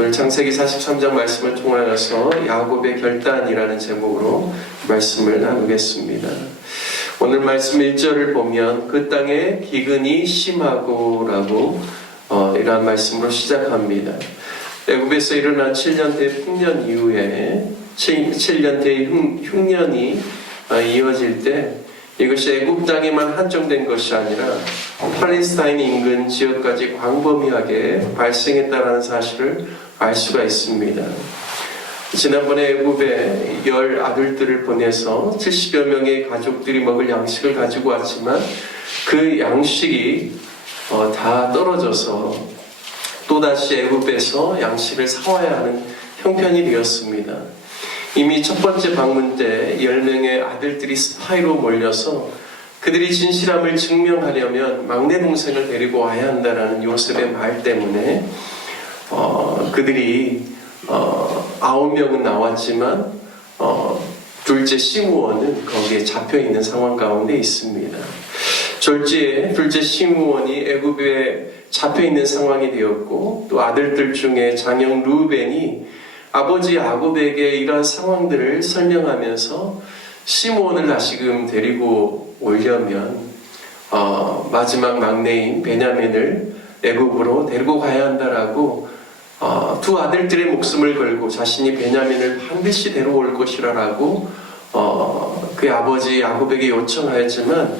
오늘 창세기 43장 말씀을 통하여서 야곱의 결단이라는 제목으로 말씀을 나누겠습니다. 오늘 말씀 1절을 보면 그 땅에 기근이 심하고 라고 이러한 말씀으로 시작합니다. 애굽에서 일어난 7년대 풍년 이후에 7년대 흉년이 이어질 때 이것이 애굽 땅에만 한정된 것이 아니라 팔레스타인 인근 지역까지 광범위하게 발생했다는 사실을 알 수가 있습니다. 지난번에 애굽에 10 아들들을 보내서 70여 명의 가족들이 먹을 양식을 가지고 왔지만 그 양식이 다 떨어져서 또다시 애굽에서 양식을 사와야 하는 형편이 되었습니다. 이미 첫 번째 방문 때 10명의 아들들이 스파이로 몰려서 그들이 진실함을 증명하려면 막내 동생을 데리고 와야 한다는 요셉의 말 때문에 그들이 9명은 나왔지만 둘째 시므온은 거기에 잡혀있는 상황 가운데 있습니다. 졸지에 둘째 시므온이 애굽에 잡혀있는 상황이 되었고 또 아들들 중에 장형 루벤이 아버지 야곱에게 이러한 상황들을 설명하면서 시므온을 다시금 데리고 오려면 마지막 막내인 베냐민을 애굽으로 데리고 가야 한다라고 두 아들들의 목숨을 걸고 자신이 베냐민을 반드시 데려올 것이라고 그 아버지 야곱에게 요청하였지만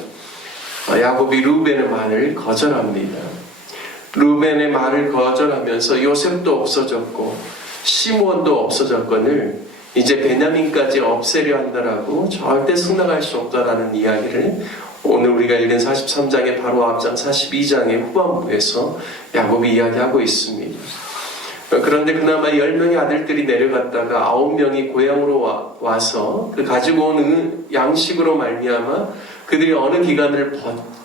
야곱이 루벤의 말을 거절합니다. 루벤의 말을 거절하면서 요셉도 없어졌고 시므온도 없어졌거늘 이제 베냐민까지 없애려 한다라고 절대 승낙할 수 없다라는 이야기를 오늘 우리가 읽은 43장의 바로 앞장 42장의 후반부에서 야곱이 이야기하고 있습니다. 그런데 그나마 10명의 아들들이 내려갔다가 9명이 고향으로 와서 그 가지고 온 양식으로 말미암아 그들이 어느 기간을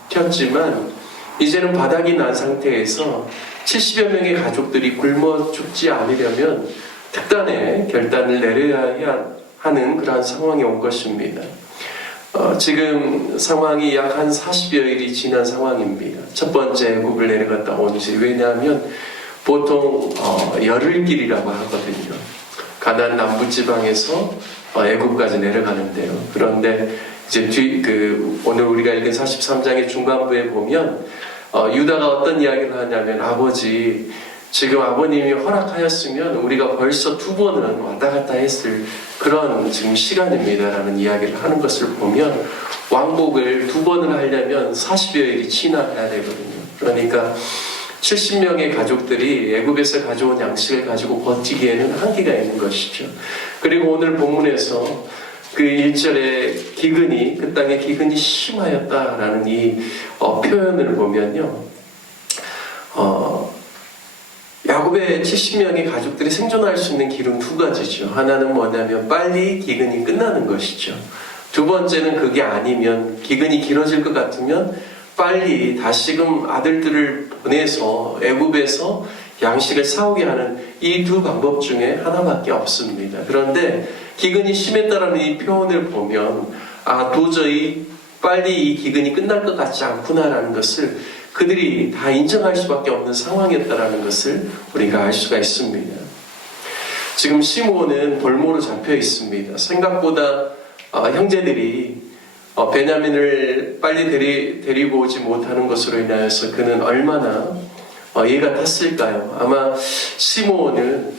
버텼지만 이제는 바닥이 난 상태에서 70여 명의 가족들이 굶어 죽지 않으려면 특단의 결단을 내려야 하는 그러한 상황이 온 것입니다. 지금 상황이 약 한 40여일이 지난 상황입니다. 첫 번째 애굽을 내려갔다 온 지. 왜냐하면 보통 열흘길이라고 하거든요. 가나안 남부지방에서 애굽까지 내려가는데요. 그런데 이제 오늘 우리가 읽은 43장의 중간부에 보면 유다가 어떤 이야기를 하냐면 아버지 지금 아버님이 허락하였으면 우리가 벌써 2번은 왔다 갔다 했을 그런 지금 시간입니다 라는 이야기를 하는 것을 보면 왕복을 2번을 하려면 40여일이 지나야 되거든요. 그러니까 70명의 가족들이 애굽에서 가져온 양식을 가지고 버티기에는 한계가 있는 것이죠. 그리고 오늘 본문에서 그 1절에 기근이, 그 땅에 기근이 심하였다라는 이 표현을 보면요. 야곱의 70명의 가족들이 생존할 수 있는 길은 2가지죠. 하나는 뭐냐면 빨리 기근이 끝나는 것이죠. 두 번째는 그게 아니면 기근이 길어질 것 같으면 빨리 다시금 아들들을 보내서 애굽에서 양식을 사오게 하는 이 두 방법 중에 하나밖에 없습니다. 그런데 기근이 심했다라는 이 표현을 보면 도저히 빨리 이 기근이 끝날 것 같지 않구나라는 것을 그들이 다 인정할 수밖에 없는 상황이었다라는 것을 우리가 알 수가 있습니다. 지금 시므온은 볼모로 잡혀 있습니다. 생각보다 형제들이 베냐민을 빨리 데리고 오지 못하는 것으로 인하여서 그는 얼마나 예가 탔을까요? 아마 시므온은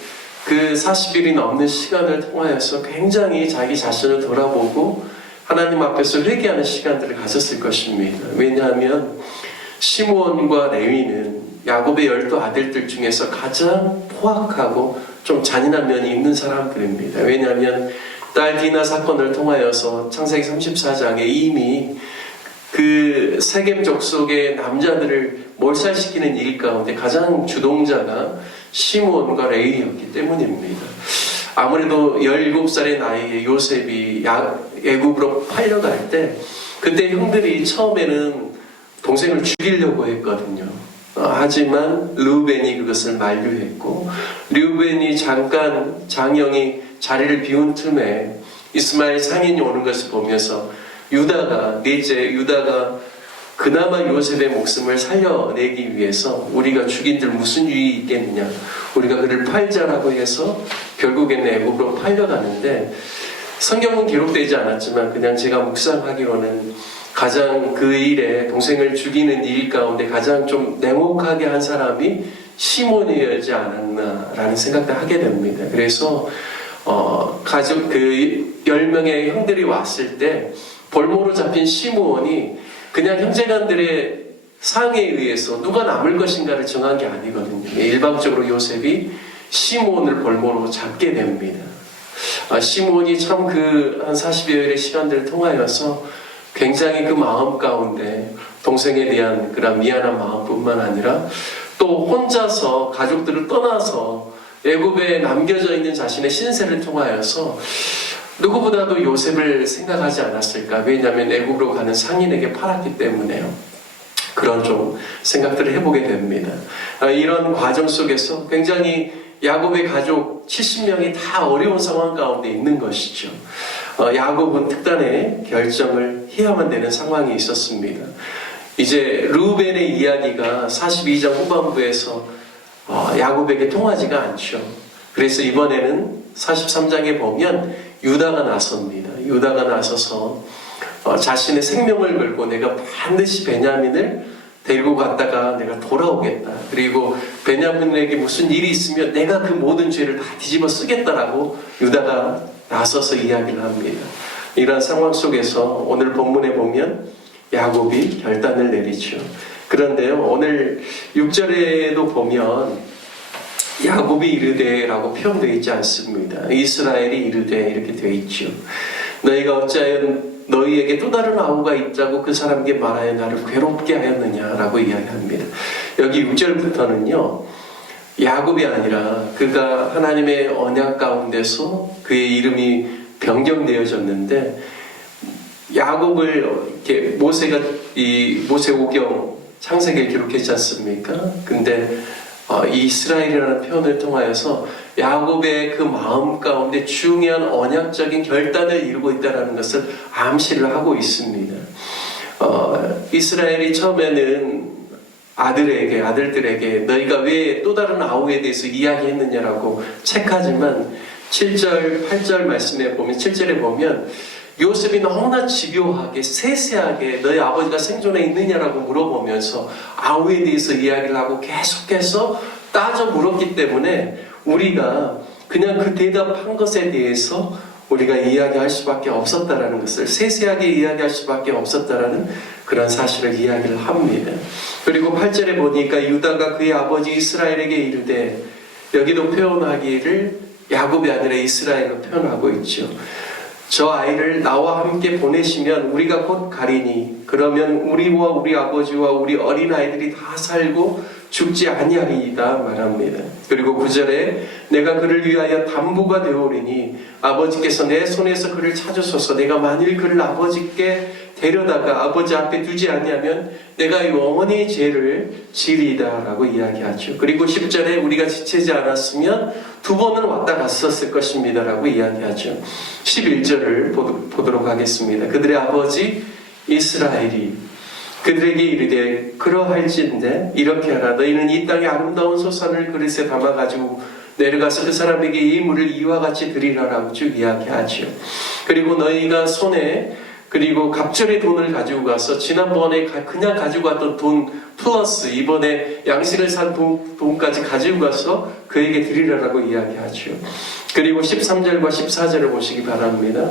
그 40일이 넘는 시간을 통하여서 굉장히 자기 자신을 돌아보고 하나님 앞에서 회개하는 시간들을 가졌을 것입니다. 왜냐하면 시므온과 레위는 야곱의 12 아들들 중에서 가장 포악하고 좀 잔인한 면이 있는 사람들입니다. 왜냐하면 딸 디나 사건을 통하여서 창세기 34장에 이미 그 세겜 족속의 남자들을 몰살시키는 일 가운데 가장 주동자가 시므온과 레위였기 때문입니다. 아무래도 17살의 나이에 요셉이 애굽으로 팔려갈 때 그때 형들이 처음에는 동생을 죽이려고 했거든요. 하지만 르우벤이 그것을 만류했고 르우벤이 잠깐 장형이 자리를 비운 틈에 이스마엘 상인이 오는 것을 보면서 유다가 그 그나마 요셉의 목숨을 살려내기 위해서 우리가 죽인들 무슨 유익이 있겠느냐, 우리가 그를 팔자라고 해서 결국에는 애굽으로 팔려가는데, 성경은 기록되지 않았지만 그냥 제가 묵상하기로는 가장 그 일에 동생을 죽이는 일 가운데 가장 좀 냉혹하게 한 사람이 시몬이었지 않았나라는 생각도 하게 됩니다. 그래서 가족 그 10명의 형들이 왔을 때 볼모로 잡힌 시므온이 그냥 형제간들의 상에 의해서 누가 남을 것인가를 정한 게 아니거든요. 일방적으로 요셉이 시므온을 볼모로 잡게 됩니다. 시므온이 참 그 한 40여일의 시간들을 통하여서 굉장히 그 마음 가운데 동생에 대한 그런 미안한 마음뿐만 아니라 또 혼자서 가족들을 떠나서 애굽에 남겨져 있는 자신의 신세를 통하여서 누구보다도 요셉을 생각하지 않았을까. 왜냐하면 애굽으로 가는 상인에게 팔았기 때문에요. 그런 좀 생각들을 해보게 됩니다. 이런 과정 속에서 굉장히 야곱의 가족 70명이 다 어려운 상황 가운데 있는 것이죠. 야곱은 특단의 결정을 해야만 되는 상황이 있었습니다. 이제 르우벤의 이야기가 42장 후반부에서 야곱에게 통하지가 않죠. 그래서 이번에는 43장에 보면 유다가 나섭니다. 유다가 나서서 자신의 생명을 걸고 내가 반드시 베냐민을 데리고 갔다가 내가 돌아오겠다. 그리고 베냐민에게 무슨 일이 있으면 내가 그 모든 죄를 다 뒤집어 쓰겠다라고 유다가 나서서 이야기를 합니다. 이런 상황 속에서 오늘 본문에 보면 야곱이 결단을 내리죠. 그런데요, 오늘 6절에도 보면 야곱이 이르되라고 표현되어 있지 않습니다. 이스라엘이 이르되 이렇게 되어 있죠. 너희가 어찌하여 너희에게 또 다른 아우가 있다고 그 사람에게 말하여 나를 괴롭게 하였느냐라고 이야기합니다. 여기 6절부터는요, 야곱이 아니라 그가 하나님의 언약 가운데서 그의 이름이 변경되어졌는데, 야곱을 이렇게 모세가 이 모세오경 창세기에 기록했지 않습니까? 근데 이스라엘이라는 표현을 통하여서 야곱의 그 마음 가운데 중요한 언약적인 결단을 이루고 있다는 것을 암시를 하고 있습니다. 이스라엘이 처음에는 아들들에게 너희가 왜 또 다른 아우에 대해서 이야기했느냐라고 책하지만 7절, 8절 말씀에 보면 7절에 보면 요셉이 너무나 집요하게 세세하게 너희 아버지가 생존해 있느냐라고 물어보면서 아우에 대해서 이야기를 하고 계속해서 따져 물었기 때문에 우리가 그냥 그 대답한 것에 대해서 우리가 이야기할 수밖에 없었다라는 것을, 세세하게 이야기할 수밖에 없었다라는 그런 사실을 이야기를 합니다. 그리고 8절에 보니까 유다가 그의 아버지 이스라엘에게 이르되, 여기도 표현하기를 야곱이 아니라 이스라엘로 표현하고 있죠. 저 아이를 나와 함께 보내시면 우리가 곧 가리니 그러면 우리와 우리 아버지와 우리 어린아이들이 다 살고 죽지 아니하리이다 말합니다. 그리고 9절에 내가 그를 위하여 담보가 되오리니 아버지께서 내 손에서 그를 찾으소서. 내가 만일 그를 아버지께 데려다가 아버지 앞에 두지 아니하면 내가 영원히 죄를 지리이다 라고 이야기하죠. 그리고 10절에 우리가 지체지 않았으면 2번은 왔다 갔었을 것입니다 라고 이야기하죠. 11절을 보도록 하겠습니다. 그들의 아버지 이스라엘이 그들에게 이르되 그러할진대 이렇게 하라. 너희는 이 땅의 아름다운 소산을 그릇에 담아가지고 내려가서 그 사람에게 이 물을 이와 같이 드리라라고 쭉 이야기하죠. 그리고 너희가 손에 그리고 갑절의 돈을 가지고 가서 지난번에 그냥 가지고 왔던 돈 플러스 이번에 양식을 산 돈까지 가지고 가서 그에게 드리라라고 이야기하죠. 그리고 13절과 14절을 보시기 바랍니다.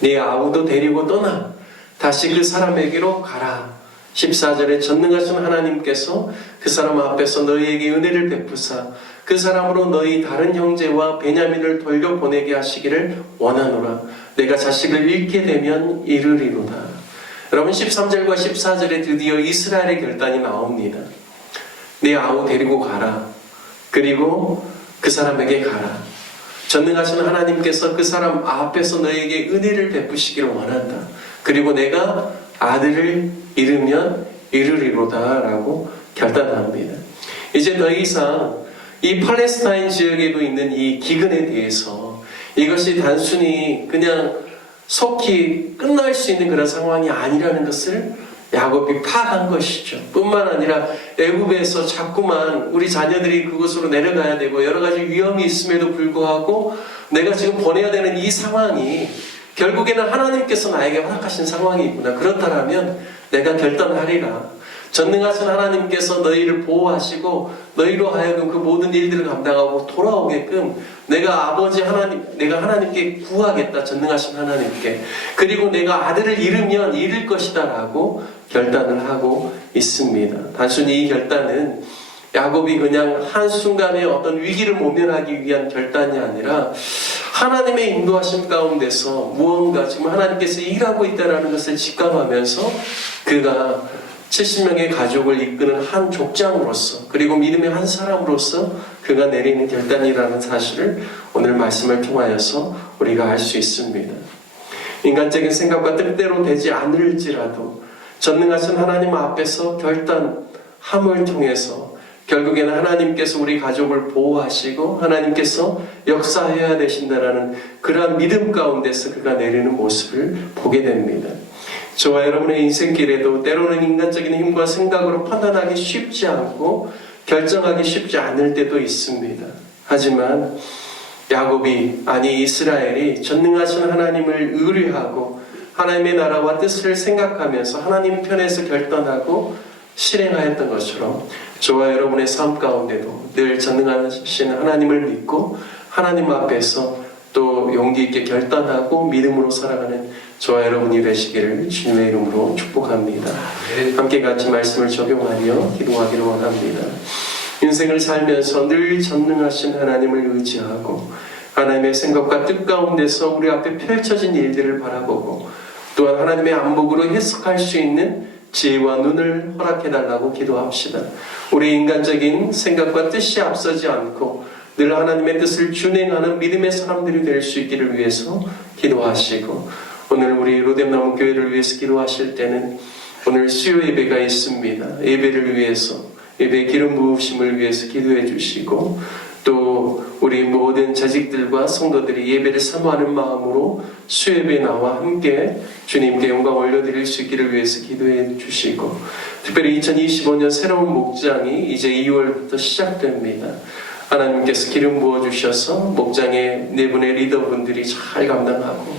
네 아우도 데리고 떠나 다시 그 사람에게로 가라. 14절에 전능하신 하나님께서 그 사람 앞에서 너희에게 은혜를 베푸사 그 사람으로 너희 다른 형제와 베냐민을 돌려보내게 하시기를 원하노라. 내가 자식을 잃게 되면 이르리로다. 여러분 13절과 14절에 드디어 이스라엘의 결단이 나옵니다. 네 아우 데리고 가라. 그리고 그 사람에게 가라. 전능하신 하나님께서 그 사람 앞에서 너에게 은혜를 베푸시기를 원한다. 그리고 내가 아들을 잃으면 이르리로다 라고 결단합니다. 이제 더 이상 이 팔레스타인 지역에도 있는 이 기근에 대해서 이것이 단순히 그냥 속히 끝날 수 있는 그런 상황이 아니라는 것을 야곱이 파악한 것이죠. 뿐만 아니라 애굽에서 자꾸만 우리 자녀들이 그곳으로 내려가야 되고 여러 가지 위험이 있음에도 불구하고 내가 지금 보내야 되는 이 상황이 결국에는 하나님께서 나에게 허락하신 상황이구나. 그렇다면 내가 결단하리라. 전능하신 하나님께서 너희를 보호하시고 너희로 하여금 그 모든 일들을 감당하고 돌아오게끔 내가 아버지 하나님, 내가 하나님께 구하겠다. 전능하신 하나님께. 그리고 내가 아들을 잃으면 잃을 것이다 라고 결단을 하고 있습니다. 단순히 이 결단은 야곱이 그냥 한순간에 어떤 위기를 모면하기 위한 결단이 아니라 하나님의 인도하심 가운데서 무언가 지금 하나님께서 일하고 있다는 것을 직감하면서 그가 70명의 가족을 이끄는 한 족장으로서 그리고 믿음의 한 사람으로서 그가 내리는 결단이라는 사실을 오늘 말씀을 통하여서 우리가 알 수 있습니다. 인간적인 생각과 뜻대로 되지 않을지라도 전능하신 하나님 앞에서 결단함을 통해서 결국에는 하나님께서 우리 가족을 보호하시고 하나님께서 역사해야 되신다라는 그러한 믿음 가운데서 그가 내리는 모습을 보게 됩니다. 저와 여러분의 인생길에도 때로는 인간적인 힘과 생각으로 판단하기 쉽지 않고 결정하기 쉽지 않을 때도 있습니다. 하지만 야곱이 아니 이스라엘이 전능하신 하나님을 의뢰하고 하나님의 나라와 뜻을 생각하면서 하나님 편에서 결단하고 실행하였던 것처럼 저와 여러분의 삶 가운데도 늘 전능하신 하나님을 믿고 하나님 앞에서 또 용기 있게 결단하고 믿음으로 살아가는 저와 여러분이 되시기를 주님의 이름으로 축복합니다. 함께 같이 말씀을 적용하며 기도하기를 원합니다. 인생을 살면서 늘 전능하신 하나님을 의지하고 하나님의 생각과 뜻 가운데서 우리 앞에 펼쳐진 일들을 바라보고 또한 하나님의 안목으로 해석할 수 있는 지혜와 눈을 허락해달라고 기도합시다. 우리 인간적인 생각과 뜻이 앞서지 않고 늘 하나님의 뜻을 준행하는 믿음의 사람들이 될 수 있기를 위해서 기도하시고 오늘 우리 로뎀나무 교회를 위해서 기도하실 때는 오늘 수요 예배가 있습니다. 예배를 위해서 예배 기름 부으심을 위해서 기도해 주시고 또 우리 모든 자식들과 성도들이 예배를 사모하는 마음으로 수요 예배에 나와 함께 주님께 영광 올려드릴 수 있기를 위해서 기도해 주시고 특별히 2025년 새로운 목장이 이제 2월부터 시작됩니다. 하나님께서 기름 부어주셔서 목장의 네 분의 리더분들이 잘 감당하고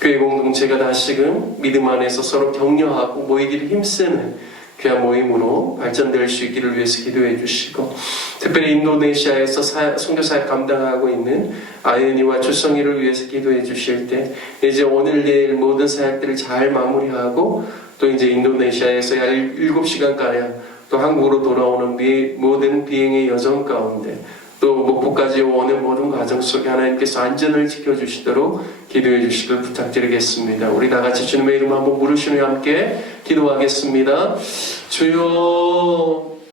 교회 공동체가 다시금 믿음 안에서 서로 격려하고 모이기를 힘쓰는 귀한 모임으로 발전될 수 있기를 위해서 기도해 주시고 특별히 인도네시아에서 선교사역 감당하고 있는 아연이와 주성이를 위해서 기도해 주실 때 이제 오늘 내일 모든 사역들을 잘 마무리하고 또 이제 인도네시아에서 약 7시간가량 또 한국으로 돌아오는 모든 비행의 여정 가운데 또 목포까지 오는 모든 과정 속에 하나님께서 안전을 지켜주시도록 기도해 주시길 부탁드리겠습니다. 우리 다 같이 주님의 이름 한번 부르시며 함께 기도하겠습니다. 주여